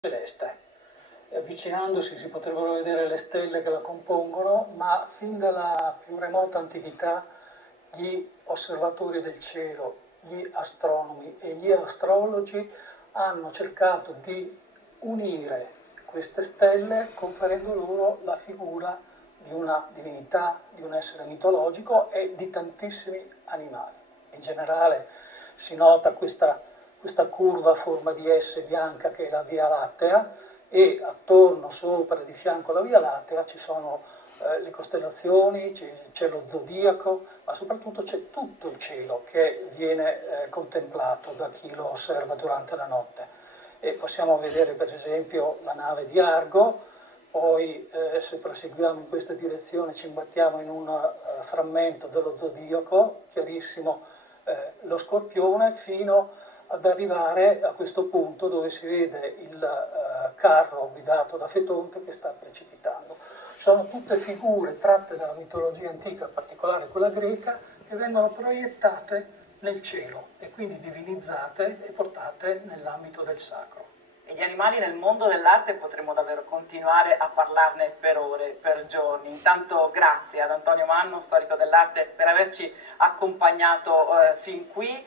celeste. Avvicinandosi si potrebbero vedere le stelle che la compongono, ma fin dalla più remota antichità gli osservatori del cielo, gli astronomi e gli astrologi hanno cercato di unire queste stelle conferendo loro la figura di una divinità, di un essere mitologico e di tantissimi animali. In generale si nota questa curva a forma di S bianca che è la Via Lattea e attorno, sopra e di fianco alla Via Lattea ci sono le costellazioni, c'è lo zodiaco, ma soprattutto c'è tutto il cielo che viene contemplato da chi lo osserva durante la notte. E possiamo vedere per esempio la nave di Argo, poi se proseguiamo in questa direzione ci imbattiamo in un frammento dello zodiaco, chiarissimo lo Scorpione, fino ad arrivare a questo punto dove si vede il carro guidato da Fetonte che sta precipitando. Sono tutte figure tratte dalla mitologia antica, in particolare quella greca, che vengono proiettate nel cielo e quindi divinizzate e portate nell'ambito del sacro. E gli animali nel mondo dell'arte potremmo davvero continuare a parlarne per ore, per giorni. Intanto grazie ad Antonio Manno, storico dell'arte, per averci accompagnato fin qui.